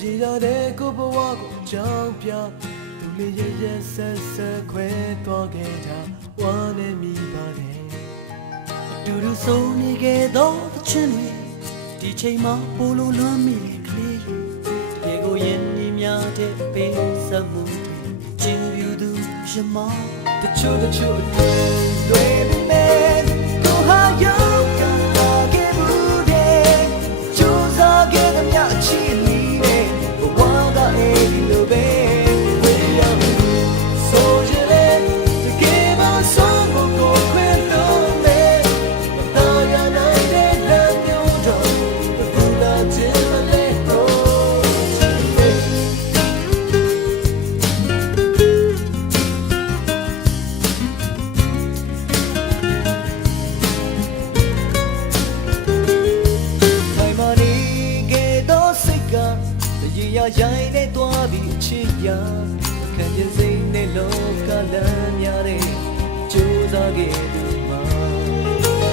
ရေရတဲ့ကိုဘဝကိုအကြောင်းပြသူလေးရဲ့ရဲ့ဆက်ဆက်ခွဲသွားခဲ့တာဝမ်းနဲ့မိပါတယ်တူတူဆုံးနေခဲ့သောသချင်းတွေဒီချိန်မှာပိုလိုလွမ်းမိတဲ့က ပေးစမှုတွေချင်ပြူသူရမတချို့တချို့တွေ ရေရရိုင်းနေသွားပြီးအချစ်ရာခံကျင်စိတ်နဲ့လောကလမ်းများတဲ့ကြိုးစားခဲ့သူမှာ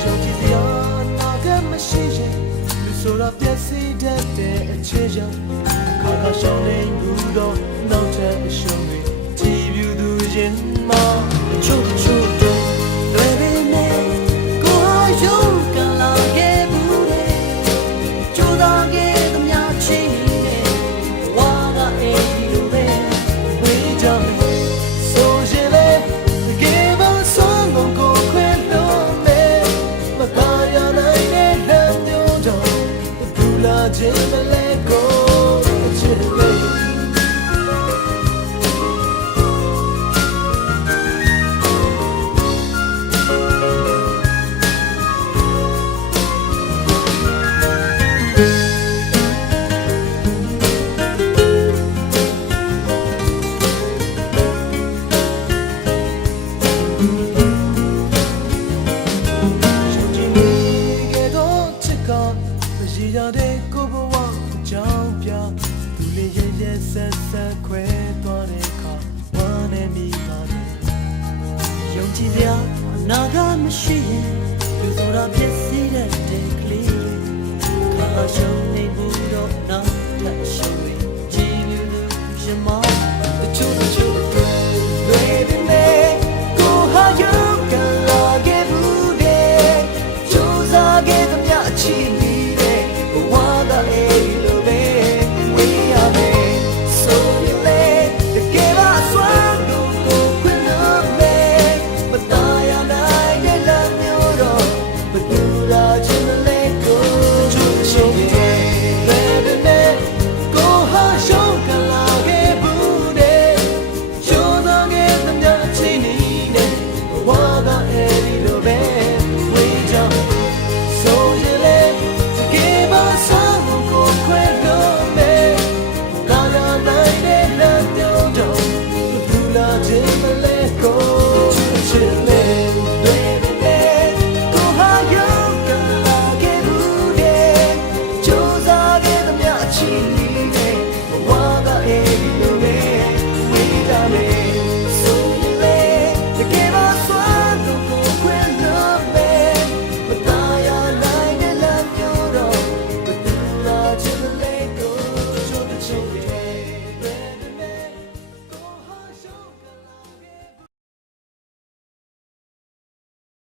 ရှောင်ကြည့်စရာနာကမရှိရင်လူဆိုတာပြည့်စည်တတ်တဲ့အချစ်ရာခါခါရှောင်းနေဘူးတော့နောက်ထပ်အရှုံး လာခြင်းမလဲကိုအချစ်လေးရှင်ကြည်နေခဲ့သောချစ်ကမရရတဲ့ ဆက်ဆက်ခွဲသွားတဲ့အခါဝမ်းနဲ့မိပါတယ်ယုံကြည်စရာအနာဂတ်မရှိရင်လူဆိုတာဖြစ်